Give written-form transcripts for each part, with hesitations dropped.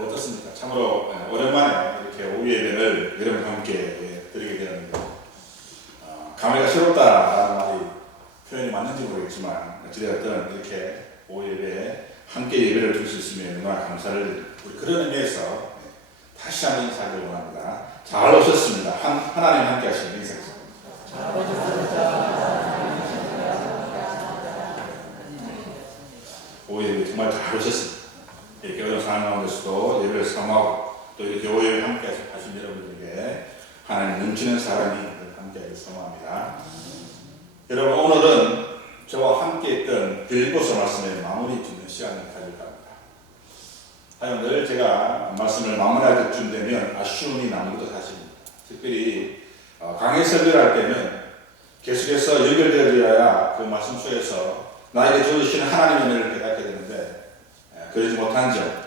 여러분 어떻습니까? 참으로 오랜만에 이렇게 오후 예배를 여러분과 함께 드리게 되었는데 감회가 새롭다라는 말이 표현이 맞는지 모르겠지만 어찌되었든 이렇게 오후 예배에 함께 예배를 드릴 수 있으면 너무나 감사를 드립니다. 우리 그런 의미에서 다시 한번 인사를 원합니다. 잘 오셨습니다. 하나님 함께 하시는 인사입니다. 잘 오셨습니다. 오후 예배 정말 잘 오셨습니다. 이렇게 어려운 상황 가운데서도 예배를 사모하고 또 이렇게 오후 예배 함께 하신 여러분들에게 하나님 넘치는 사랑이 함께 하길 소망합니다. 여러분 오늘은 저와 함께 했던 빌립보서 말씀의 마무리 짓는 시간을 가질까 합니다. 하여간 늘 제가 말씀을 마무리할 때쯤 되면 아쉬움이 남는 것도 사실입니다. 특별히 강의 설교를 할 때는 계속해서 연결되어야 그 말씀 속에서 나에게 주시는 하나님의 은혜를 깨닫게 되는데 그러지 못한 점,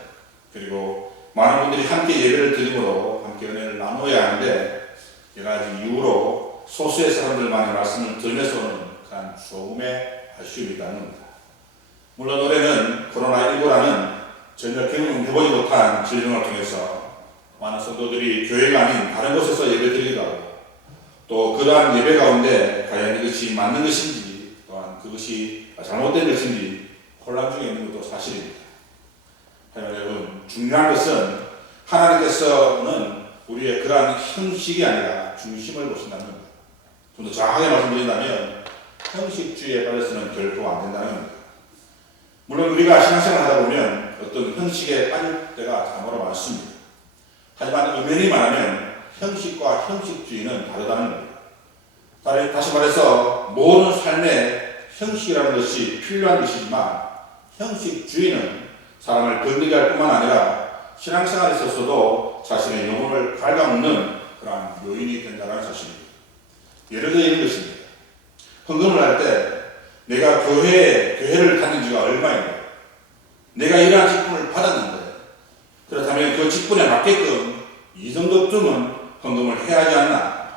그리고 많은 분들이 함께 예배를 드림으로 함께 은혜를 나누어야 하는데 여러 가지 이유로 소수의 사람들만의 말씀을 들으면서 오는 그런 소음의 아쉬움이 있다는 겁니다. 물론 올해는 코로나19라는 전혀 경험해보지 못한 질병을 통해서 많은 성도들이 교회가 아닌 다른 곳에서 예배 드리기도 하고 또 그러한 예배 가운데 과연 이것이 맞는 것인지 또한 그것이 잘못된 것인지 혼란 중에 있는 것도 사실입니다. 하지만 여러분 중요한 것은 하나님께서는 우리의 그러한 형식이 아니라 중심을 보신다는 겁니다. 좀 더 정확하게 말씀드린다면 형식주의에 빠져서는 결코 안 된다는 겁니다. 물론 우리가 신앙생활을 하다 보면 어떤 형식에 빠질 때가 참으로 많습니다. 하지만 엄연히 말하면 형식과 형식주의는 다르다는 겁니다. 다시 말해서 모든 삶에 형식이라는 것이 필요한 것이지만 형식주의는 사람을 건드리게 할 뿐만 아니라 신앙생활에 있어서도 자신의 영혼을 갉아먹는 그러한 요인이 된다는 사실입니다. 예를 들어 이런 것입니다. 헌금을 할 때 내가 교회를 다닌 지가 얼마인가, 내가 이러한 직분을 받았는데 그렇다면 그 직분에 맞게끔 이 정도쯤은 헌금을 해야 하지 않나,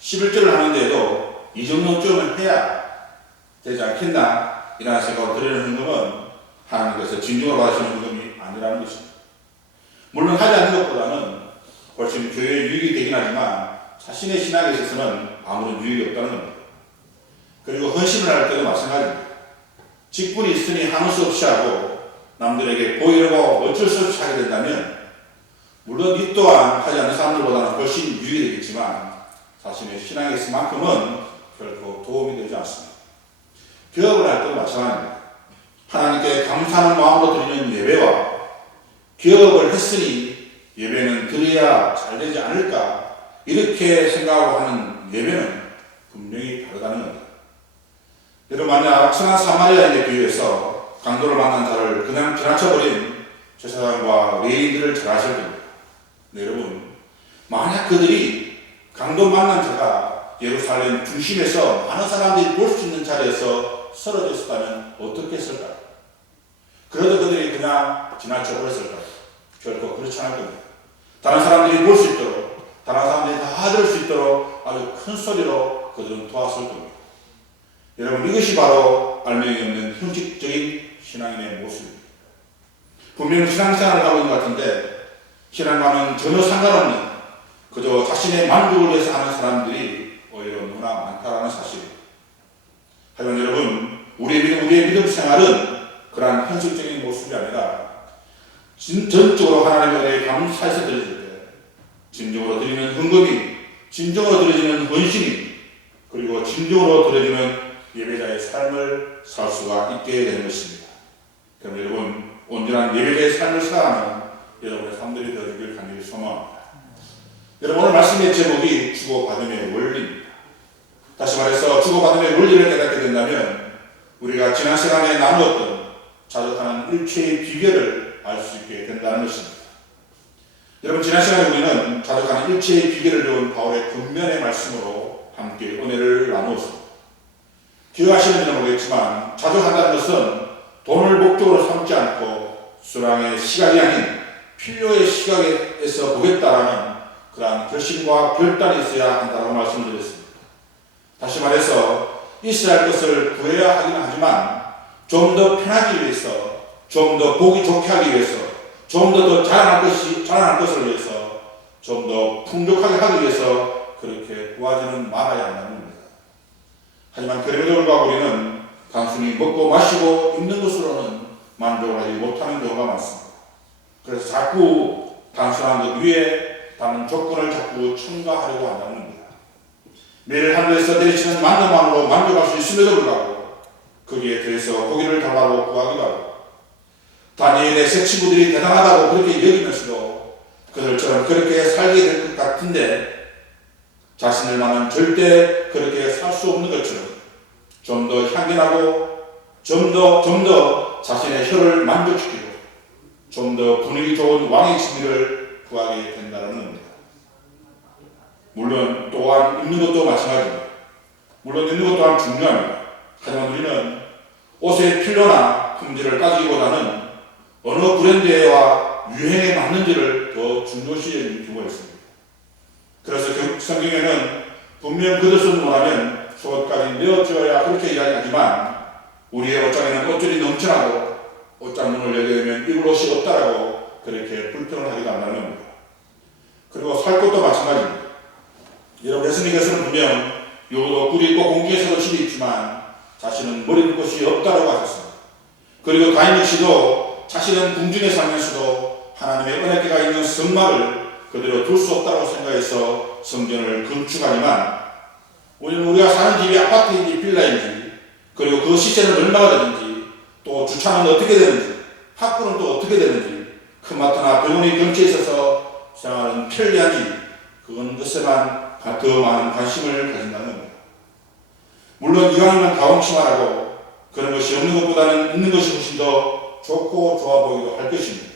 11절을 하는데도 이 정도쯤은 해야 되지 않겠나 이라는 생각으로 드리는 헌금은 하나님께서 진중으로 받으시는 헌금이 아니라는 것입니다. 물론 하지 않는 것보다는 훨씬 교회에 유익이 되긴 하지만 자신의 신앙에 있어서는 아무런 유익이 없다는 겁니다. 그리고 헌신을 할 때도 마찬가지입니다. 직분이 있으니 하는 수 없이 하고 남들에게 보이려고 어쩔 수 없이 하게 된다면 물론 이 또한 하지 않는 사람들보다는 훨씬 유익이 되겠지만 자신의 신앙에 있을만큼은 결코 도움이 되지 않습니다. 기업을 할 때도 마찬가지입니다. 하나님께 감사하는 마음으로 드리는 예배와 기업을 했으니 예배는 드려야 잘 되지 않을까 이렇게 생각하고 하는 예배는 분명히 다르다는 겁니다. 여러분 만약 선한 사마리아인에 비유해서 강도를 만난 자를 그냥 지나쳐버린 제사장과 레위인들을 잘 아실 겁니다. 네, 여러분 만약 그들이 강도 만난 자가 예루살렘 중심에서 많은 사람들이 볼 수 있는 자리에서 쓰러져 있었다면 어떻게 했을까요? 그래도 그들이 그냥 지나쳐 버렸을까요? 결코 그렇지 않을 겁니다. 다른 사람들이 볼 수 있도록, 다른 사람들이 다 들을 수 있도록 아주 큰 소리로 그들은 도왔을 겁니다. 여러분 이것이 바로 알맹이 없는 형식적인 신앙인의 모습입니다. 분명히 신앙생활을 하고 있는 것 같은데 신앙과는 전혀 상관없는 그저 자신의 만족을 위해서 하는 사람들이 오히려 너무나 많다는 사실입니다. 하지만 여러분 우리의 믿음 생활은 그러한 현실적인 모습이 아니라 전적으로 하나님의 은혜에 감사해서 드려질 때 진정으로 드리는 헌금이, 진정으로 드려지는 헌신이, 그리고 진정으로 드려지는 예배자의 삶을 살 수가 있게 되는 것입니다. 그럼 여러분 온전한 예배자의 삶을 살아가는 여러분의 삶들이 되어주길 간절히 소망합니다. 여러분 오늘 말씀의 제목이 주고받음의 원리입니다. 다시 말해서 주고받음의 원리를 깨닫게 된다면 우리가 지난 시간에 나누었던 자족하는 일체의 비결을 알 수 있게 된다는 것입니다. 여러분 지난 시간에 우리는 자족하는 일체의 비결을 배운 바울의 근면의 말씀으로 함께 은혜를 나누었습니다. 기억하시는지는 모르겠지만 자족한다는 것은 돈을 목적으로 삼지 않고 수랑의 시각이 아닌 필요의 시각에서 보겠다라는 그러한 결심과 결단이 있어야 한다고 말씀을 드렸습니다. 다시 말해서 있어야 할 것을 구해야 하긴 하지만 좀 더 편하기 위해서, 좀 더 보기 좋게 하기 위해서, 좀 더 자라날 것을 위해서 좀 더 풍족하게 하기 위해서 그렇게 구하지는 말아야 한다는 겁니다. 하지만 그럼에도 불구하고 우리는 단순히 먹고 마시고 입는 것으로는 만족을 하지 못하는 경우가 많습니다. 그래서 자꾸 단순한 것 위에 다른 조건을 자꾸 첨가하려고 한다는 겁니다. 매일 하늘에서 내리치는 만나만으로 만족할 수 있음에도 불구하고 거기에 대해서 고기를 달라고 구하기도 하고 다니엘의 세 친구들이 대단하다고 그렇게 여기면서도 그들처럼 그렇게 살게 될 것 같은데 자신들만은 절대 그렇게 살 수 없는 것처럼 좀 더 향기나고 좀 더 자신의 혀를 만족시키고 좀 더 분위기 좋은 왕의 진미를 구하게 된다는 겁니다. 물론 또한 입는 것도 마찬가지입니다. 물론 입는 것 또한 중요합니다. 하지만 우리는 옷의 필요나 품질을 따지기보다는 어느 브랜드와 유행에 맞는지를 더 중요시 여기는 경우가 있습니다. 그래서 성경에는 분명 겉옷을 원하면 속옷까지 내어줘야 그렇게 이야기하지만 우리의 옷장에는 옷줄이 넘쳐나고 옷장문을 열게 되면 입을 옷이 없다라고 그렇게 불평을 하기도 한다는 겁니다. 그리고 살 것도 마찬가지입니다. 여러분 예수님께서는 분명 요도 꿀이 있고 공중에서도 실이 있지만 자신은 머리둘 곳이 없다라고 하셨습니다. 그리고 다인 역시도 자신은 궁중에 살면서도 하나님의 은혜가 있는 성막을 그대로 둘 수 없다고 생각해서 성전을 건축하지만 우리가 사는 집이 아파트인지 빌라인지 그리고 그 시세는 얼마가 되는지 또 주차는 어떻게 되는지 학구는 또 어떻게 되는지 큰 마트나 병원이 근처에 있어서 생활은 편리한지 그건 것에만 더 많은 관심을 가진다는 겁니다. 물론 이왕이면 가공치마라고 그런 것이 없는 것보다는 있는 것이 훨씬 더 좋고 좋아 보이기도 할 것입니다.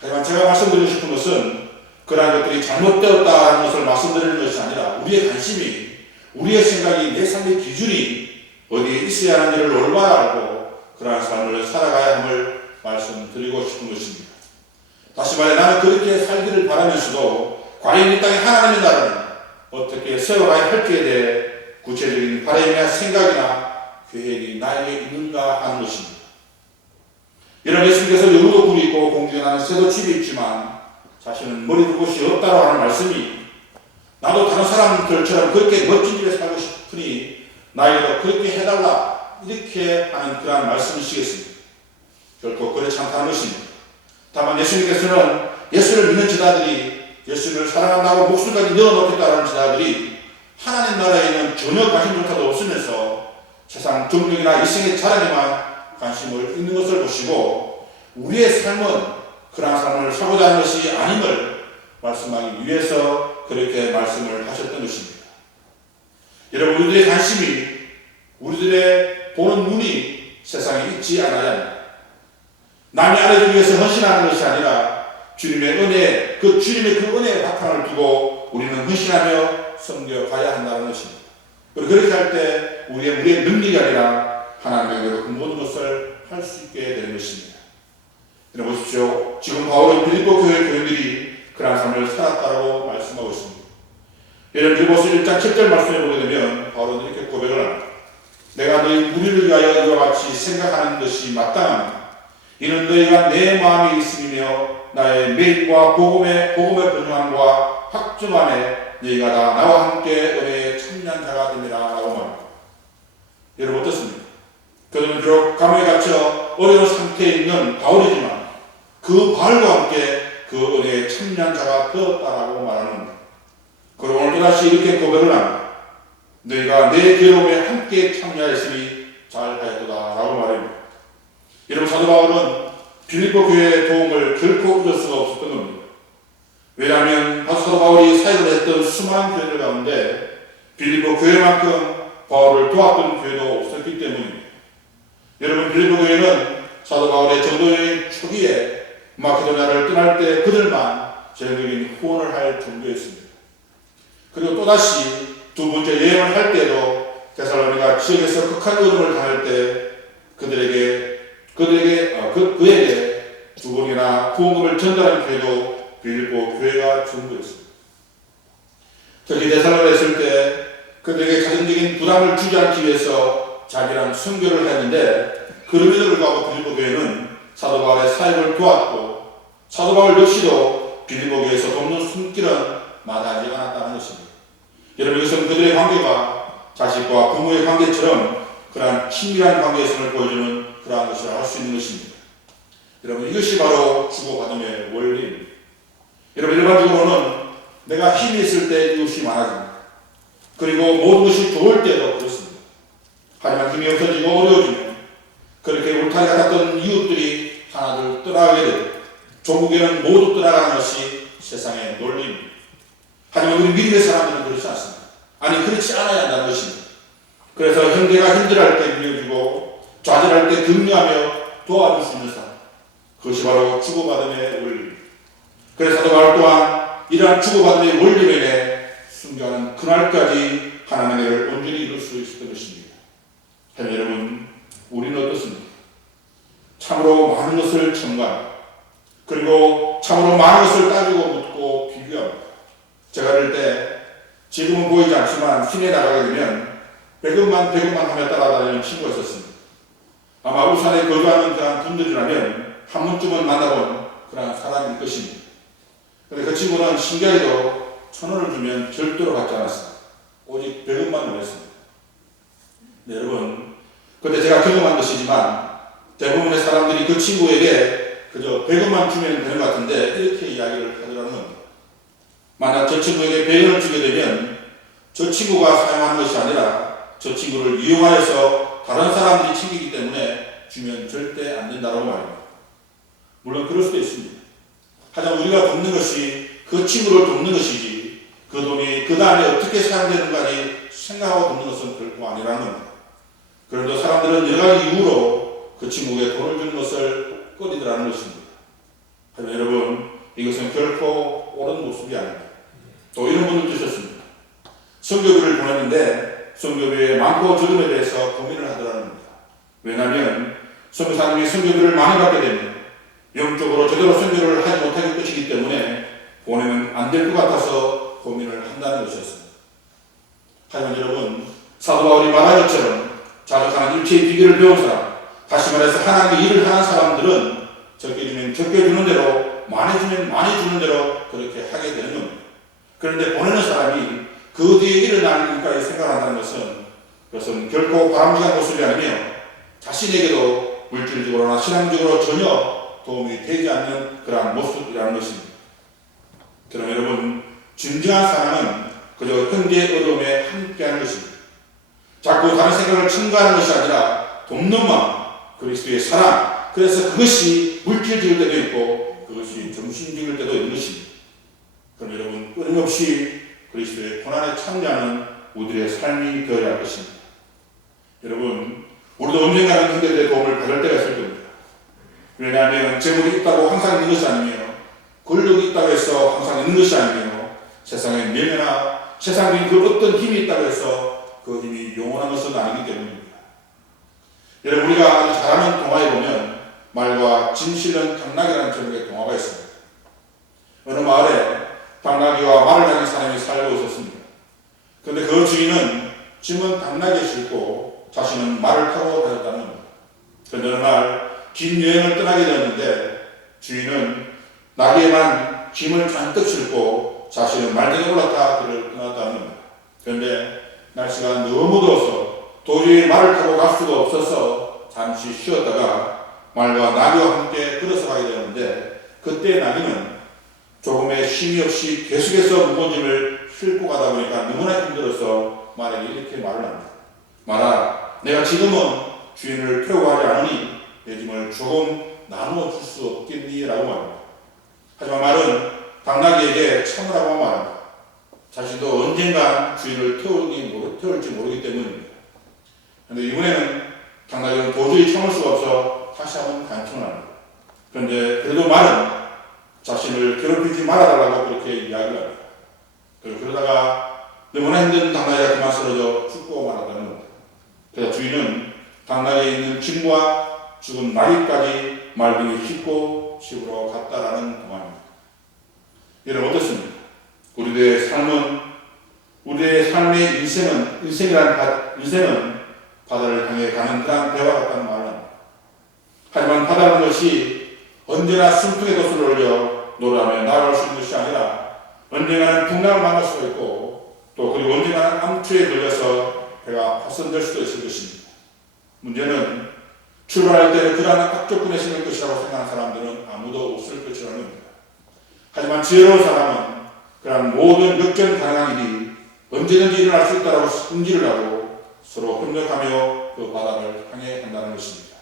하지만 제가 말씀드리고 싶은 것은 그러한 것들이 잘못되었다는 것을 말씀드리는 것이 아니라 우리의 관심이 우리의 생각이 내 삶의 기준이 어디에 있어야 하는지를 올바로 알고 그러한 삶을 살아가야 함을 말씀드리고 싶은 것입니다. 다시 말해 나는 그렇게 살기를 바라면서도 과연 이 땅에 하나님의 나라는 어떻게 세워가야 할지에 대해 구체적인 바람이나 생각이나 계획이 나에게 있는가 하는 것입니다. 여러분 예수님께서 여우도 굴이 있고 공중에 나는 새도 집이 있지만 자신은 머리 둘 곳이 없다고 하는 말씀이 나도 다른 사람들처럼 그렇게 멋진 집에 살고 싶으니 나에게도 그렇게 해달라 이렇게 하는 그러한 말씀이시겠습니다. 결코 그렇지 않다는 것입니다. 다만 예수님께서는 예수를 믿는 제자들이 예수를 사랑한다고 목숨까지 내어놓겠다는 제자들이 하나님 나라에는 전혀 관심조차도 없으면서 세상 정력이나 이생의 자랑에만 관심을 있는 것을 보시고 우리의 삶은 그러한 삶을 살고자 하는 것이 아님을 말씀하기 위해서 그렇게 말씀을 하셨던 것입니다. 여러분 우리들의 관심이 우리들의 보는 눈이 세상에 있지 않아야 합니다. 남이 알아주기 위해서 헌신하는 것이 아니라 주님의 은혜, 주님의 그 은혜의 바탕을 두고 우리는 헌신하며 섬겨가야 한다는 것입니다. 그리고 그렇게 할 때 우리의 능력이 아니라 하나님의 은혜로 그 모든 것을 할 수 있게 되는 것입니다. 여러분 보십시오. 지금 바울은 빌립보 교회 교인들이 그러한 삶을 살았다고 말씀하고 있습니다. 여러분 빌립보서 1장 7절 말씀에 보게 되면 바울은 이렇게 고백을 합니다. 내가 너희 무리를 위하여 이와 같이 생각하는 것이 마땅하니 이는 너희가 내 마음에 있음이며 나의 매입과 복음의 변명함과 확증함에 너희가 다 나와 함께 은혜에 참여한 자가 되리라 라고 말합니다. 여러분 어떻습니까? 그들은 비록 감옥에 갇혀 어려운 상태에 있는 바울이지만 그 바울과 함께 그 은혜에 참여한 자가 되었다라고 말하는 겁니다. 그리고 오늘 또다시 이렇게 고백을 합니다. 너희가 내 괴로움에 함께 참여하였으니 잘하였도다 라고 말합니다. 여러분 사도 바울은 빌립보 교회의 도움을 결코 얻을 수가 없었던 겁니다. 왜냐하면 사도 바울이 사역을 했던 수많은 교회들 가운데 빌립보 교회만큼 바울을 도왔던 교회도 없었기 때문입니다. 여러분 빌립보 교회는 사도 바울의 전도여행 초기에 마케도냐를 떠날 때 그들만 전적인 후원을 할 정도였습니다. 그리고 또다시 두 번째 여행을 할 때도 데살로니가 지역에서 극한 어려움을 당할 때 그에게 두 번이나 후원금을 전달한 교회도 빌립보 교회가 전부였습니다. 특히 데살로니가에 있을 때 그들에게 자정적인 부담을 주지 않기 위해서 자기랑 선교를 했는데 그럼에도 불구하고 빌립보 교회는 사도 바울의 사역을 도왔고 사도 바울 역시도 빌립보교에서 돕는 손길은 마다하지 않았다는 것입니다. 여러분, 이것은 그들의 관계가 자식과 부모의 관계처럼 그러한 친밀한 관계성을 보여주는 그러한 것이라 할 수 있는 것입니다. 여러분, 이것이 바로 주고받음의 원리입니다. 여러분, 일반적으로는 내가 힘이 있을 때 이것이 많아집니다. 그리고 모든 것이 좋을 때도 그렇습니다. 하지만 힘이 없어지고 어려워지면 그렇게 울타리 같았던 이웃들이 하나둘 떠나게 되고 종국에는 모두 떠나가는 것이 세상의 논리입니다. 하지만 우리 믿음의 사람들은 그렇지 않습니다. 아니, 그렇지 않아야 한다는 것입니다. 그래서 형제가 힘들어할 때 밀어주고 좌절할 때 격려하며 도와줄 수 있는 사람, 그것이 바로 주고받음의 원리입니다. 그래서 사도 바울 또한 이러한 주고받음의 원리를 인해 순교하는 그날까지 하나님의 은혜를 온전히 이룰 수 있었던 것입니다. 하지만 여러분, 우리는 어떻습니까? 참으로 많은 것을 첨가합니다. 그리고 참으로 많은 것을 따지고 묻고 비교합니다. 제가 이럴 때 지금은 보이지 않지만 시내에 나가게 되면 배급만 하며 따라다니는 친구가 있었습니다. 아마 울산에 거주하는 그런 분들이라면 한 번쯤은 만나본 그런 사람일 것입니다. 그런데 그 친구는 신기하게도 1,000원을 주면 절대로 받지 않았습니다. 오직 배급만 원했습니다. 네, 여러분, 그때 제가 경험한 것이지만 대부분의 사람들이 그 친구에게 그저 배급만 주면 되는 것 같은데 이렇게 이야기를 하더라는 겁니다. 만약 저 친구에게 100원을 주게 되면 저 친구가 사용하는 것이 아니라 저 친구를 이용하여서 다른 사람들이 챙기기 때문에 주면 절대 안 된다고 말합니다. 물론 그럴 수도 있습니다. 하지만 우리가 돕는 것이 그 친구를 돕는 것이지 그 돈이 그 다음에 어떻게 사용되는가를 생각하고 돕는 것은 결코 아니라는 겁니다. 그런데 사람들은 여러 가지 이유로 그 친구에게 돈을 주는 것을 꺼리더라는 것입니다. 하지만 여러분, 이것은 결코 옳은 모습이 아닙니다. 또 이런 분들도 있었습니다. 선교비를 보냈는데 선교비의 많고 적음에 대해서 고민을 하더라는 겁니다. 왜냐하면 선교사님이 선교비를 많이 받게 되면 영적으로 제대로 선교를 하지 못할 것이기 때문에 보내면 안 될 것 같아서 고민을 한다는 것이었습니다. 하지만 여러분, 사도 바울이 말한 것처럼 자족하는 일체의 비결을 배운 사람, 다시 말해서 하나님의 일을 하는 사람들은 적게 주면 적게 주는 대로, 많이 주면 많이 주는 대로 그렇게 하게 되는 겁니다. 그런데 보내는 사람이 그 뒤에 일어나니까지 생각한다는 그것은 결코 바람직한 모습이 아니며 자신에게도 물질적으로나 신앙적으로 전혀 도움이 되지 않는 그러한 모습이라는 것입니다. 그럼 여러분, 진정한 사랑은 그저 형제의 어려움에 함께하는 것입니다. 자꾸 다른 생각을 첨가하는 것이 아니라 돕는 마음, 그리스도의 사랑, 그래서 그것이 물질적일 때도 있고 그것이 정신적일 때도 있는 것입니다. 그럼 여러분, 끊임없이 그리스도의 고난에 참여하는 우리의 삶이 되어야 할 것입니다. 여러분, 우리도 언젠가는 형제들의 도움을 받을 때가 있을 겁니다. 왜냐하면 재물이 있다고 항상 있는 것이 아니며 권력이 있다고 해서 항상 있는 것이 아니며 세상에 명예나 세상에 그 어떤 힘이 있다고 해서 그 힘이 영원한 것은 아니기 때문입니다. 여러분, 우리가 아주 잘 아는 동화에 보면 말과 짐 실는 당나귀라는 제목의 동화가 있습니다. 어느 마을에 당나귀와 말을 가진 사람이 살고 있었습니다. 그런데 그 주인은 짐은 당나귀에 싣고 자신은 말을 타고 다녔다는 겁니다. 그런데 어느 날 긴 여행을 떠나게 되었는데 주인은 나귀에만 짐을 잔뜩 싣고 자신은 말등에 올라타 그를 떠났다는 겁니다. 그런데 날씨가 너무 더워서 도저히 말을 타고 갈 수가 없어서 잠시 쉬었다가 말과 나귀와 함께 걸어서 가게 되었는데 그때 나귀는 조금의 쉼이 없이 계속해서 무거운 짐을 싣고 가다 보니까 너무나 힘들어서 말에게 이렇게 말을 합니다. 말아, 내가 지금은 주인을 태우고 하지 않으니 내 짐을 조금 나누어 줄 수 없겠니? 라고 말합니다. 하지만 말은 당나귀에게 참으라고 말합니다. 자신도 언젠가 주인을 태울지 모르기 때문입니다. 그런데 이번에는 당나귀는 도저히 참을 수가 없어 다시 한번 간청을 합니다. 그런데 그래도 말은 자신을 괴롭히지 말아달라고 그렇게 이야기를 합니다. 그러다가 너무나 힘든 당나귀가 그만 쓰러져 죽고 말았다는 겁니다. 그래서 주인은 당나귀에 있는 짐과 죽은 나귀까지 말등에 싣고 집으로 갔다라는 동화입니다. 여러분, 어떻습니까? 우리의 삶의 인생은 바다를 향해 가는 그런 배와 같다는 말을 합니다. 하지만 바다라는 것이 언제나 숨통에 돛을 올려 노래하며 나아갈 수 있는 것이 아니라 언젠가는 풍랑을 만날 수가 있고 또 그리고 언젠가는 암투에 걸려서 배가 파손될 수도 있을 것입니다. 문제는 출발할 때 그러한 악조건에 생길 것이라고 생각하는 사람들은 아무도 없을 것이라는 겁니다. 하지만 지혜로운 사람은 그러한 모든 역전 가능한 일이 언제든지 일어날 수 있다고 인지를 하고 서로 협력하며 그 바다를 향해 간다는 것입니다.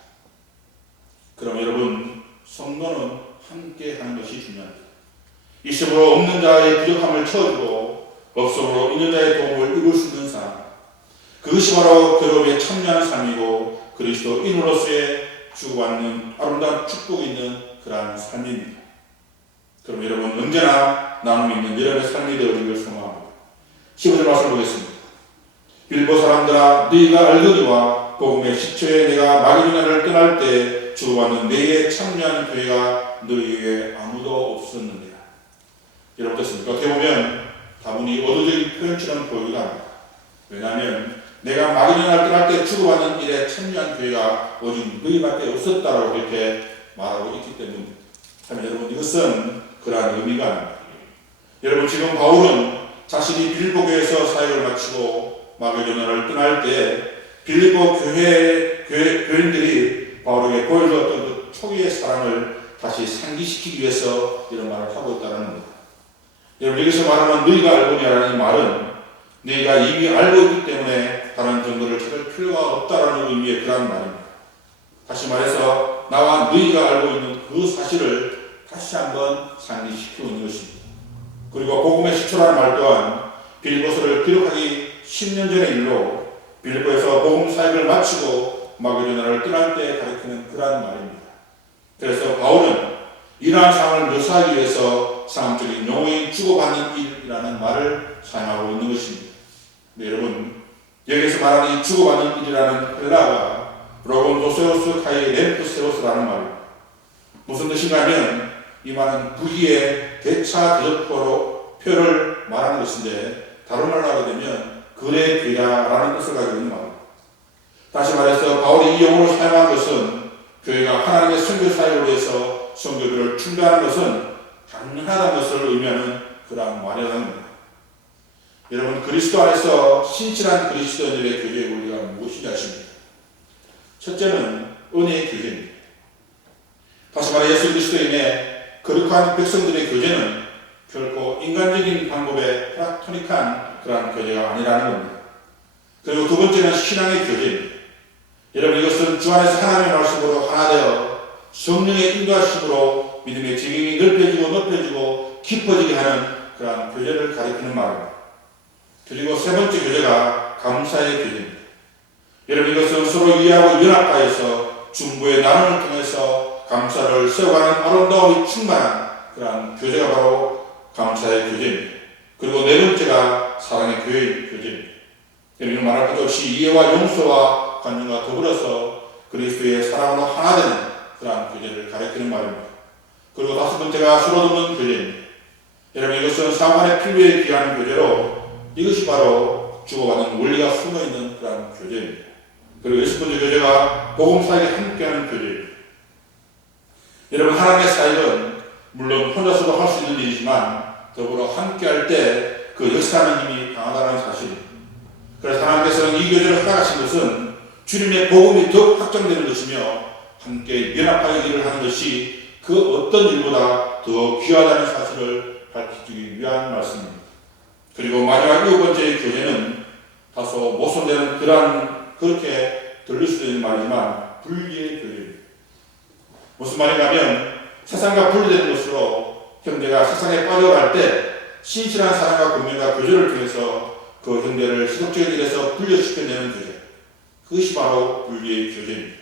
그럼 여러분, 성도는 함께 하는 것이 중요합니다. 있음으로 없는 자의 부족함을 채워주고 없음으로 있는 자의 도움을 이룰 수 있는 삶, 그것이 바로 괴로움에 참여하는 삶이고 그리스도인으로서의 주고받는 아름다운 축복이 있는 그러한 삶입니다. 그럼 여러분, 언제나 나눔이 있는 여러분의 삶이 되어지기를 소망합니다. 15절 말씀 보겠습니다. 빌보 사람들아, 너희가 알거니와 복음의 시초에 내가 마게도냐를 떠날 때 주고받는 내게 참여하는 교회가 너희에게 아무도 없었느니라. 여러분 어떻습니까? 어떻게 보면 다분히 어도적인 표현처럼 보이기도 합니다. 왜냐하면 내가 마게도냐를 떠날 때 주고받는 일에 참여한 교회가 오직 너희밖에 없었다라고 이렇게 말하고 있기 때문입니다. 하지만 여러분, 이것은 그러한 의미가 아닙니다. 여러분, 지금 바울은 자신이 빌립보 교회에서 사역을 마치고 마게도냐를 떠날 때 빌립보 교인들이 바울에게 보여주었던 그 초기의 사랑을 다시 상기시키기 위해서 이런 말을 하고 있다는 겁니다. 여러분, 여기서 말하는 너희가 알고냐라는 이 말은 너희가 이미 알고 있기 때문에 다른 정보를 찾을 필요가 없다라는 의미의 그런 말입니다. 다시 말해서 나와 너희가 알고 있는 그 사실을 다시 한번 상기시키고 있는 것입니다. 그리고 복음의 시초라는 말 또한 빌립보서를 기록하기 10년 전의 일로 빌립보에서 복음 사역을 마치고 마게도냐를 떠날 때 가리키는 그러한 말입니다. 그래서 바울은 이러한 상황을 묘사하기 위해서 상황적인 용어인 주고받는 일이라는 말을 사용하고 있는 것입니다. 네, 여러분, 여기서 말하는 이 주고받는 일이라는 헬라어가 로곤도세우스 카이 렘프세우스라는 말입니다. 무슨 뜻인가 하면 이 말은 부기의 대차 대적표를 말하는 것인데 다른 말로 하게 되면 거래 괴라라는 뜻을 가지고 있는 말입니다. 다시 말해서 바울이 이 용어를 사용한 것은 교회가 하나님의 선교 사역을 위해서 선교들을 충배하는 것은 당연하다는 것을 의미하는 그러한 말이라는 겁니다. 여러분, 그리스도 안에서 신실한 그리스도인들의 교제의 원리가 무엇인지 아십니까? 첫째는 은혜의 교제입니다. 다시 말해 예수 그리스도인의 거룩한 백성들의 교제는 결코 인간적인 방법의 플라토닉한 그러한 교제가 아니라는 겁니다. 그리고 두 번째는 신앙의 교제입니다. 여러분, 이것은 주 안에서 하나님의 말씀으로 하나 되어 성령의 인도하심으로 믿음의 지경이 넓혀지고 높여지고 깊어지게 하는 그러한 교제를 가리키는 말입니다. 그리고 세 번째 교제가 감사의 교제입니다. 여러분, 이것은 서로 이해하고 연합하여서 중보의 나눔을 통해서 감사를 세워가는 아름다움이 충만한 그러한 교제가 바로 감사의 교제입니다. 그리고 네 번째가 사랑의 교제입니다. 여러분, 말할 것도 없이 이해와 용서와 관용과 더불어서 그리스도의 사랑으로 하나 되는 그러한 교제를 가리키는 말입니다. 그리고 다섯 번째가 서로 돕는 교제입니다. 여러분, 이것은 사관의 필요에 비하는 교제로 이것이 바로 주고받는 원리가 숨어있는 그러한 교제입니다. 그리고 여섯 번째 교제가 복음 사역에 함께하는 교제입니다. 여러분, 하나님의 사역은 물론 혼자서도 할 수 있는 일이지만 더불어 함께할 때 그 역사하는 힘이 강하다는 사실입니다. 그래서 하나님께서는 이 교제를 허락하신 것은 주님의 복음이 더욱 확장되는 것이며 함께 연합하여 일을 하는 것이 그 어떤 일보다 더 귀하다는 사실을 밝히기 위한 말씀입니다. 그리고 마지막 일곱 번째의 교제는 다소 모순되는 그렇게 들릴 수도 있는 말이지만 분리의 교제입니다. 무슨 말인가 하면 세상과 분리되는 것으로 형제가 세상에 빠져갈 때 신실한 사랑과 공명과 교제를 통해서 그 형제를 시독적인 일에서 분리시켜내는 교제, 그것이 바로 분리의 교제입니다.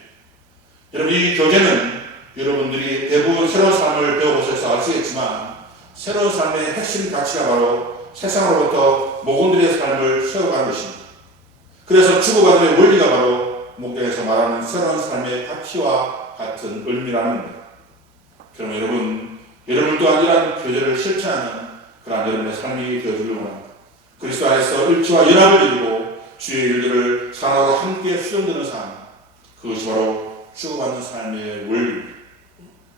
여러분, 이 교제는 여러분들이 대부분 새로운 삶을 배워보셔서 아시겠지만 새로운 삶의 핵심 가치가 바로 세상으로부터 목원들의 삶을 세워가는 것입니다. 그래서 주고받음의 원리가 바로 목장에서 말하는 새로운 삶의 가치와 같은 의미라는 겁니다. 그럼 여러분 또한 이러한 교제를 실천하는 그러한 여러분의 삶이 되어주길 원합니다. 그리스도 안에서 일치와 연합을 이루고 주의 일들을 사랑하고 함께 수용되는 삶, 그것이 바로 주고받는 삶의 원리입니다.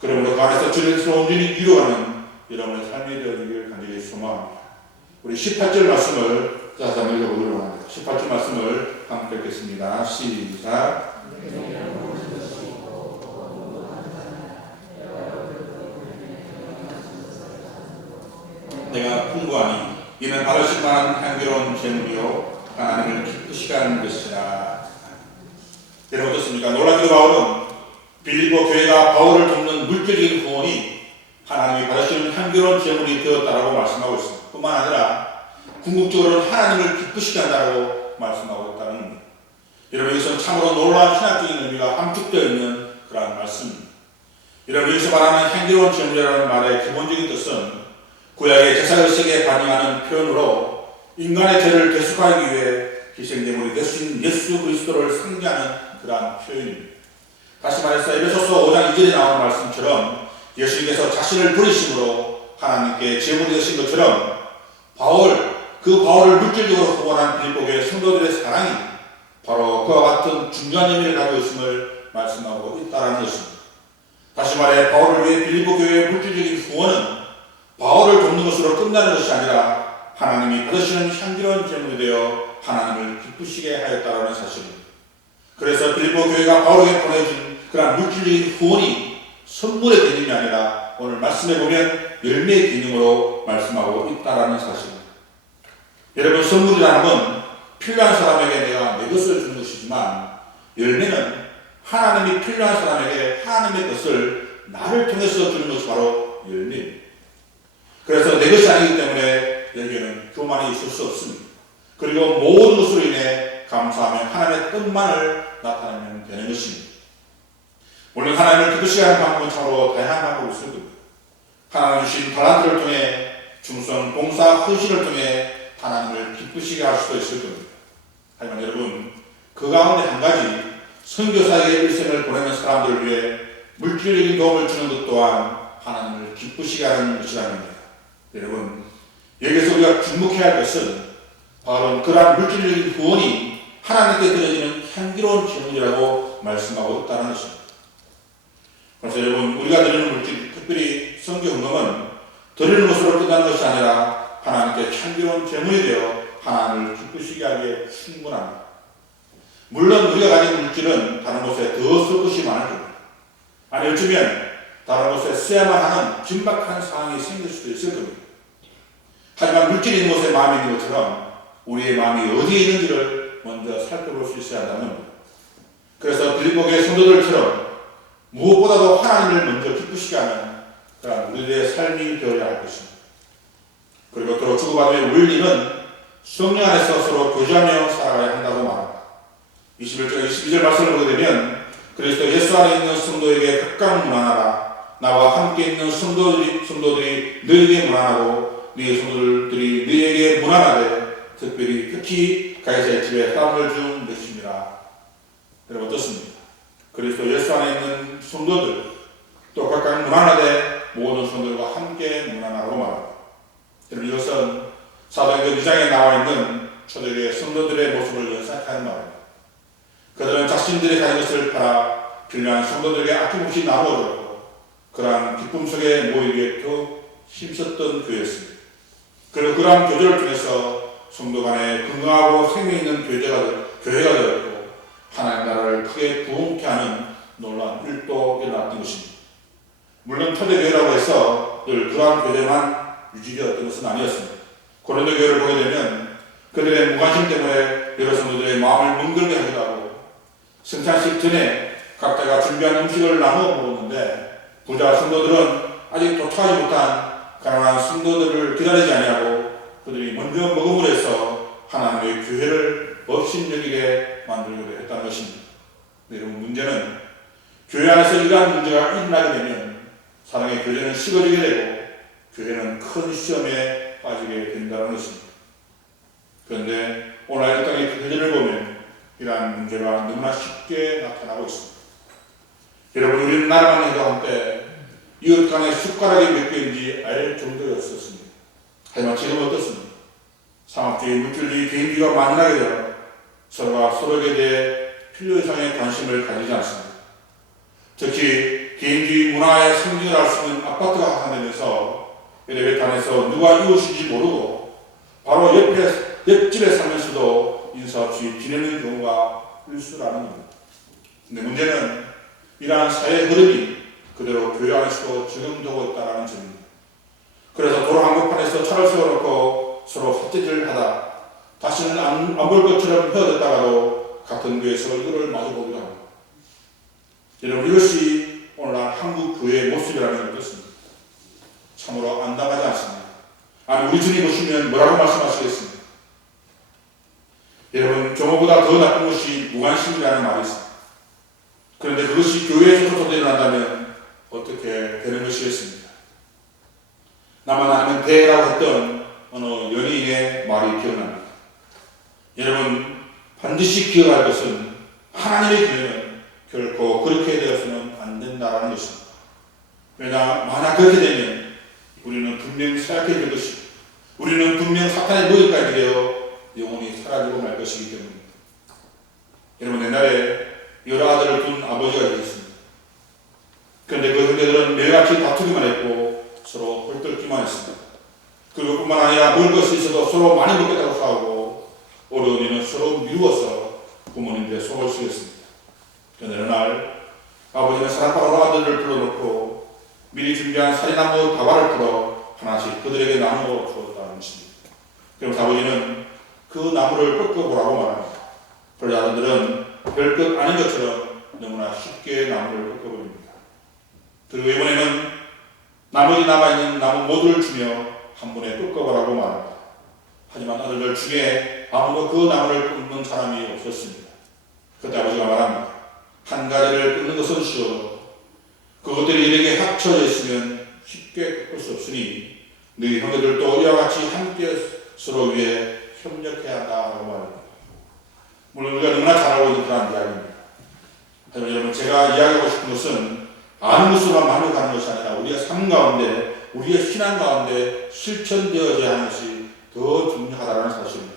그러므로 그 안에서 주님의 뜻을 온전히 이루어가는 여러분의 삶이 되어지길 간절히 소망합니다. 우리 18절 말씀을 다시 한번 읽어보도록 합니다. 18절 말씀을 함께 읽겠습니다. 시작. 내가 풍부하니 이는 받으실 만한 향기로운 재물이요 하나님을 기쁘시게 하는 것이라. 여러분 어떻습니까? 놀랍게도 바울은 빌립보 교회가 바울을 돕는 물질적인 후원이 하나님이 받으시는 향기로운 재물이 되었다라고 말씀하고 있습니다. 뿐만 아니라 궁극적으로는 하나님을 기쁘시게 한다고 말씀하고 있다는 겁니다. 여러분 여기서는 참으로 놀라운 신학적인 의미가 함축되어 있는 그러한 말씀입니다. 여러분 여기서 말하는 향기로운 재물이라는 말의 기본적인 뜻은 구약의 제사의식에 반영하는 표현으로 인간의 죄를 대속하기 위해 희생제물이 되신 예수 그리스도를 상징하는 그러한 표현입니다. 다시 말해서 에베소서 5장 2절에 나오는 말씀처럼 예수님께서 자신을 버리심으로 하나님께 제물이 되신 것처럼 그 바울을 물질적으로 후원한 빌립보교회 성도들의 사랑이 바로 그와 같은 중요한 의미를 가지고 있음을 말씀하고 있다는 것입니다. 다시 말해 바울을 위해 빌립보교회의 물질적인 후원은 바울을 돕는 것으로 끝나는 것이 아니라 하나님이 받으시는 향기로운 제물이 되어 하나님을 기쁘시게 하였다는 사실입니다. 그래서 빌립보 교회가 바울에게 보내준 그런 물질적인 후원이 선물의 개념이 아니라 오늘 말씀해 보면 열매의 개념으로 말씀하고 있다는 사실입니다. 여러분 선물이라는 건 필요한 사람에게 내가 내 것을 주는 것이지만 열매는 하나님이 필요한 사람에게 하나님의 것을 나를 통해서 주는 것이 바로 열매입니다. 그래서 내 것이 아니기 때문에 여기에는 교만이 있을 수 없습니다. 그리고 모든 것으로 인해 감사하며 하나님의 뜻만을 나타내면 되는 것입니다. 물론 하나님을 기쁘시게 하는 방법은 참으로 다양한 방법이 있을 겁니다. 하나님 주신 달란트를 통해 충성, 봉사, 헌신을 통해 하나님을 기쁘시게 할 수도 있을 겁니다. 하지만 여러분 그 가운데 한 가지 선교사에게 일생을 보내는 사람들을 위해 물질적인 도움을 주는 것 또한 하나님을 기쁘시게 하는 것이라는 겁니다. 여러분 여기서 우리가 주목해야 할 것은 바로 그러한 물질적인 후원이 하나님께 드려지는 향기로운 제물이라고 말씀하고 있다는 것입니다. 그래서 여러분 우리가 드리는 물질, 특별히 선교 헌금은 드리는 것으로 끝나는 것이 아니라 하나님께 향기로운 제물이 되어 하나님을 기쁘시게 하기에 충분합니다. 물론 우리가 가진 물질은 다른 곳에 더 쓸 것이 많을 겁니다. 아니 어쩌면 다른 곳에 써야만 하는 긴박한 상황이 생길 수도 있을 겁니다. 하지만 물질이 있는 곳에 마음이 있는 것처럼 우리의 마음이 어디에 있는지를 먼저 살펴볼 수 있어야 한다는 겁니다. 그래서 빌립보교회 성도들처럼 무엇보다도 하나님을 먼저 기쁘시게 하는 그런 우리들의 삶이 되어야 할 것입니다. 그리고 또 주고받음의 원리는 성령 안에서 서로 교제하며 살아가야 한다고 말합니다. 21절, 22절 말씀을 보게 되면 그리스도 예수 안에 있는 성도에게 각각 문안하라. 나와 함께 있는 성도들이 너에게 문안하고 네 성도들이 너에게 문안하되 특히 가이사의 집에 사람을 준 것입니다. 여러분 어떻습니까? 그리스도 예수 안에 있는 성도들 또 각각 문안하되 모든 성도들과 함께 문안하라고 말합니다. 여러분 이것은 사도행전 2장에 나와 있는 초대교회 성도들의 모습을 연상하는 말입니다. 그들은 자신들이 가진 것을 팔아 필요한 성도들에게 아낌없이 나누어줬고 그러한 기쁨 속에 모이기에 더 힘썼던 교회였습니다. 그리고 그러한 교제를 통해서 성도 간에 건강하고 생명 있는 교회가 되었고 하나님 나라를 크게 부흥케 하는 놀라운 일도 일어났던 것입니다. 물론 초대교회라고 해서 늘 그러한 교제만 유지되었던 것은 아니었습니다. 고린도 교회를 보게 되면 그들의 무관심 때문에 여러 성도들의 마음을 멍들게 하기도 하고 성찬식 전에 각자가 준비한 음식을 나누어 먹었는데 부자 성도들은 아직 도착하지 못한 가난한 성도들을 기다리지 아니하고 그들이 먼저 먹음으로 해서 하나님의 교회를 업신여기게 만들려고 했다는 것입니다. 여러분 문제는 교회 안에서 이러한 문제가 일어나게 되면 사랑의 교제는 식어지게 되고 교회는 큰 시험에 빠지게 된다는 것입니다. 그런데 오늘 이 땅의 교제를 보면 이러한 문제가 너무나 쉽게 나타나고 있습니다. 여러분 우리는 나라만 행동할 때 이웃 간의 숟가락이 몇 개인지 알 정도였었습니다. 하지만 지금은 어떻습니까? 상업주의, 물질주의, 개인주의가 만나게 되어 서로가 서로에게 대해 필요 이상의 관심을 가지지 않습니다. 특히 개인주의 문화의 상징을 알 수 있는 아파트가 확산되면서 엘리베이터 누가 이웃인지 모르고 바로 옆집에 살면서도 인사 없이 지내는 경우가 일수라는 겁니다. 근데 문제는 이러한 사회 흐름이 그대로 교회 안에서도 적용되고 있다는 점입니다. 그래서 도로 한복판에서 차를 세워놓고 서로 삿대질을 하다 다시는 안 볼 것처럼 헤어졌다가도 같은 교회에서 이거를 마주보기도 합니다. 여러분, 이것이 오늘날 한국 교회의 모습이라는 것입니다. 참으로 안담하지 않습니다. 아니, 우리 주님 보시면 뭐라고 말씀하시겠습니까? 여러분, 종업보다 더 나쁜 것이 무관심이라는 말이 있습니다. 그런데 그것이 교회에서 소속되어 일어난다면 어떻게 되는 것이겠습니까? 나만 아니면 대라고 했던 어느 연예인의 말이 기억납니다. 여러분, 반드시 기억할 것은 하나님의 교회는 결코 그렇게 되어서는 안 된다는 것입니다. 왜냐, 만약 그렇게 되면 우리는 분명 쇠약해질 것이고 우리는 분명 사탄의 노예까지 되어 영혼이 사라지고 말 것이기 때문입니다. 여러분, 옛날에 여러 아들을 둔 아버지가 계셨습니다. 그런데 그 형제들은 매일같이 다투기만 했고 서로 헐뜯기만 했습니다. 그리고 뿐만 아니라 먹을 것이 있어도 서로 많이 먹겠다고 싸우고 어려운 일은 서로 미루어서 부모님들의 속을 쓰겠습니다. 그런데 어느 날 아버지는 사랑하는 아들을 불러놓고 미리 준비한 사리나무 다발을 풀어 하나씩 그들에게 나누어 주었다는 것입니다. 그러면서 아버지는 그 나무를 꺾어보라고 말합니다. 그러자 아들들은 별것 아닌 것처럼 너무나 쉽게 나무를 꺾어버립니다. 그리고 이번에는 나머지 남아있는 나무 모두를 주며 한 번에 꺾어보라고 말합니다. 하지만 아들들 중에 아무도 그 나무를 끊는 사람이 없었습니다. 그때 아버지가 말합니다. 한 가지를 끊는 것은 쉬워도 그것들이 이렇게 합쳐져 있으면 쉽게 꺾을 수 없으니 너희 형제들도 이와 같이 함께 서로 위해 협력해야 한다고 말합니다. 물론 우리가 너무나 잘 알고 있는 그런 이야기입니다. 하지만 여러분, 제가 이야기하고 싶은 것은 아는 것으로만 만족하는 것이 아니라 우리의 삶 가운데, 우리의 신앙 가운데 실천되어져야 하는 것이 더 중요하다는 사실입니다.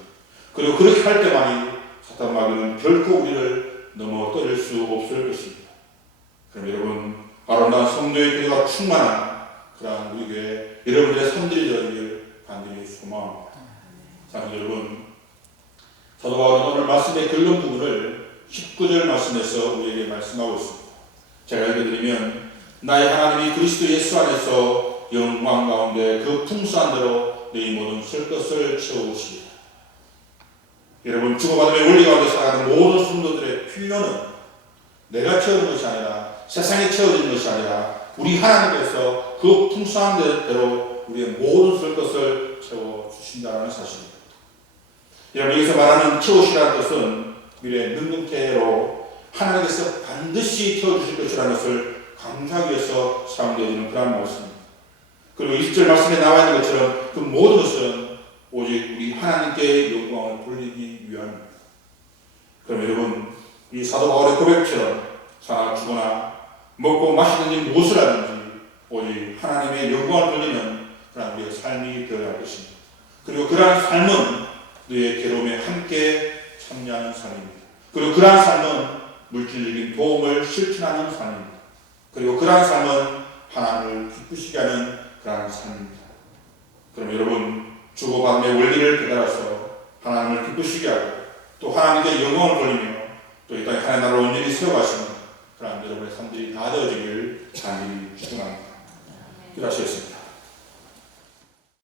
그리고 그렇게 할 때만이 사탄 마귀는 결코 우리를 넘어뜨릴 수 없을 것입니다. 그럼 여러분, 아름다운 성도의 교회가 충만한 그러한 우리 교회 여러분들의 삶들이 되어지길 간절히 소망합니다. 사랑하는 여러분, 사도 바울은 오늘 말씀의 결론 부분을 19절 말씀에서 우리에게 말씀하고 있습니다. 제가 읽어드리면 나의 하나님이 그리스도 예수 안에서 영광 가운데 그 풍성한 대로 너희 모든 쓸 것을 채우시리라. 여러분, 주고받음의 원리 가운데 살아가는 모든 성도들의 필요는 내가 채우는 것이 아니라 세상에 채워지는 것이 아니라 우리 하나님께서 그 풍성한 대로 우리의 모든 쓸 것을 채워주신다는 사실입니다. 여러분, 여기서 말하는 채우시라는 것은 미래의 능동태로 하나님께서 반드시 채워주실 것이라는 것을 강조하기 위해서 사용되어지는 그런 말씀입니다. 그리고 20절 말씀에 나와 있는 것처럼 그 모든 것은 오직 우리 하나님께 영광을 돌리기 위함입니다. 그럼 여러분, 이 사도 바울의 고백처럼 사나 죽거나 먹고 마시든지 무엇을 하든지 오직 하나님의 영광을 돌리는 그런 우리의 삶이 되어야 할 것입니다. 그리고 그러한 삶은 너의 괴로움에 함께 참여하는 삶입니다. 그리고 그러한 삶은 물질적인 도움을 실천하는 삶입니다. 그리고 그러한 삶은 하나님을 기쁘시게 하는 그러한 삶입니다. 그럼 여러분, 주고받음의 원리를 깨달아서 하나님을 기쁘시게 하고 또 하나님께 영광을 돌리며 또 이 땅에 하나님 나라를 온전히 세워가시는 그러한 여러분의 삶들이 다 되어지길 간절히 축원합니다. 기도하시겠습니다.